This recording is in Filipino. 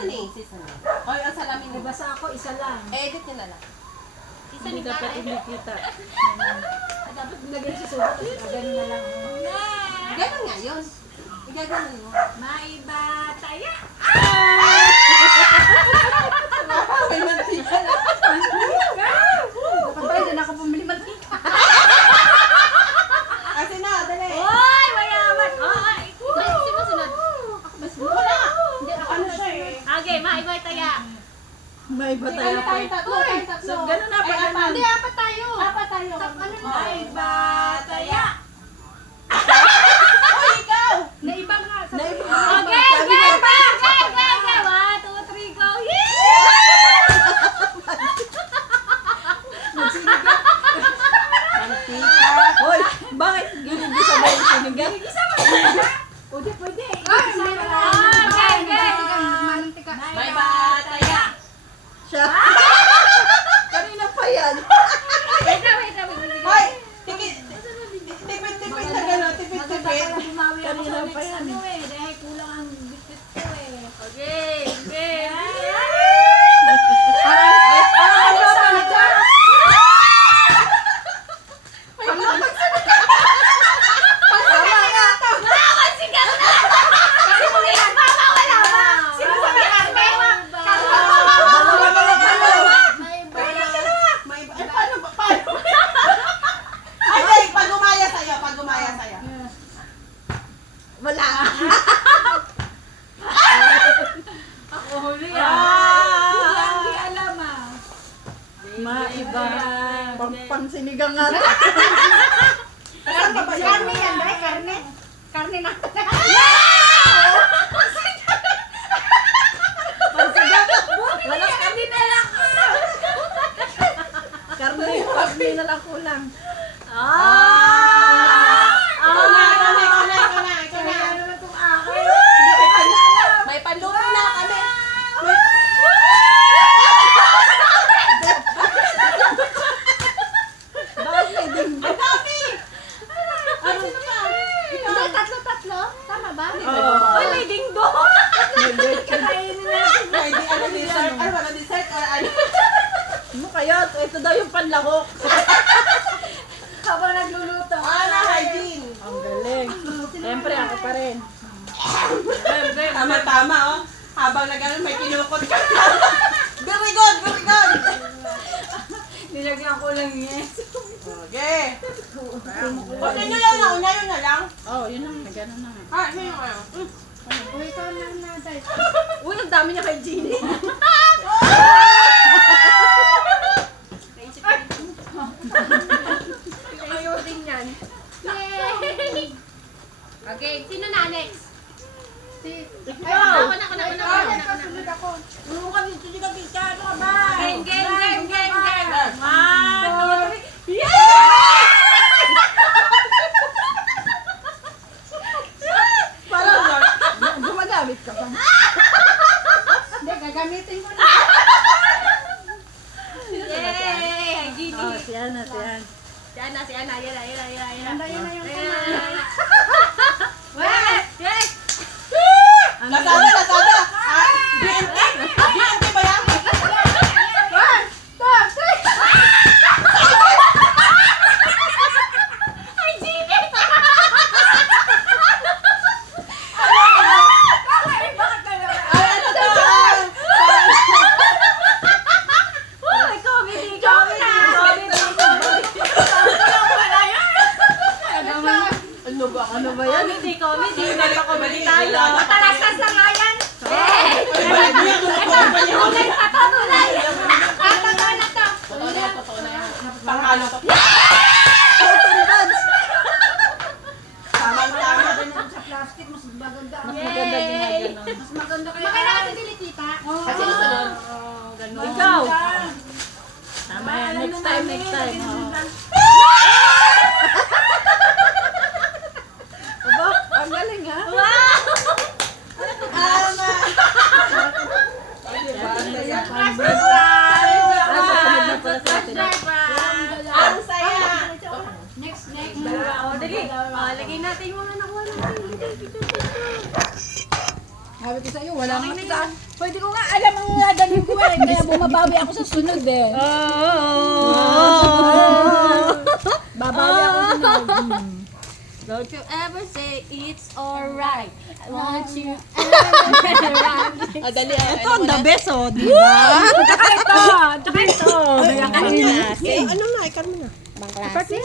Seasoning. O, yung salamin mo. Nabasa ako, isa lang. Edit nyo na lang. Hindi dapat umikita. Dapat nilagay sa sugat. Ganun na lang. Ganun nga yun. Igaganon mo. Maiba tayo. May mantika na. Dapat pala, din ako bumili mantika. Kasi na, dali. Oy, mayaman. Oy. Sino sunod? Wala. Hindi, ako Ano na siya eh? Okay, maiba tayo. May iba tayo. Tayo tatlo. So, ganun na pa naman. Hindi, apat tayo. Apat tayo. Maiba tayo. Oh, ikaw! Naiba nga. Naiba. Okay, okay, okay, okay. 1, 2, 3, go. Mantika. Hoy, bakit ginigisa ba yung sinigang? Pwede, pwede. Okay, okay. Mantika. May bataya. Siya. Kanina pa yan. Wait lang, wait lang. Hoy! Tipid-tipid na gano'n. Tipid-tipid. Bumawi ako sa Kanina pa next yan. ano eh. Dahil kulang ang bitbit ko eh. Okay, okay. May ba? Paano ba? Paano? Ay, ay, pag umaya sa'yo. Wala. Ako huli ah. Hindi alam ah. Maiba. Pang sinigang nga. Karne ba yan? Karne yan, ba? Karne. Karne na. Wala Karne na lang ko. karne na lang kulang. Ikaw na. Kaya naman itong akin. May panluto na kami. Bakit may dingding? Ang dami! Ano pa? Hindi, tatlo. Tama ba? Oo. Uy, may dingdong. May lechon. Kainin natin. May di ano dessert? Ano ba? Dessert or ano? Ano kaya? Ito daw yung panlahok. Habang nagluluto. Ano, hygiene? Ang galing. Siyempre, ako pa rin. Tama-tama, oh. Habang nag-ano, may kinukot ka. Very good, very good. Nilagyan ko lang yes. Okay. Okay nyo lang na una, yun na lang. Oh, yun na. Gano'n na. Ah, sino kayo? Uy, ikaw na natin. Uy, ang dami niya kay Jeannie. Ayaw din yan. Yay! Okay, sino na next? Ikaw! Kasunod ako. Ano ka dito? Hindi ka kita. Ano ka ba? Game. 1, 2, 3. Parang gumagamit ka pa. Hindi, gagamitin ko na. Yay! Gini. Oh, si Ana. Si Ana. Yan na. Handa yun na yung Ayan kamay. na. Yes! Lazada. Ah, GMT? GMT ba yan? Ay, Gini! Ay, ano to? Uy, comedy ka na! Ano ba yan? Comedy. Nagpa-comedy tayo. Talasas na nga yan. Yay! Okay, patuloy! Tataga na to. Totoo na yan. Panghalo to. Cotton buds! Tamang-tama. Sa plastic, mas maganda. Mas maganda ginaganon. Mas maganda kaya. Magkailangan natin dilikita. Kasi sunod. Ikaw! Tama yan. Next time. Oh. Aba, ang galing ha? Wow! Tama. Ang saya. Next. Dali. Lagay natin yung mga nakuha natin. Sabi ko sa'yo, wala nga sa... Pwede ko nga, alam ang nga galing ko eh. Kaya bumabawi ako sa sunod eh. Babawi ako sa sunod. Don't you ever say it's alright. I want you ever right. Dali. Ito ang the best, oh. Di ba? Tsaka ito. Ano niya? Ano na? Ikan mo na. Bang klase.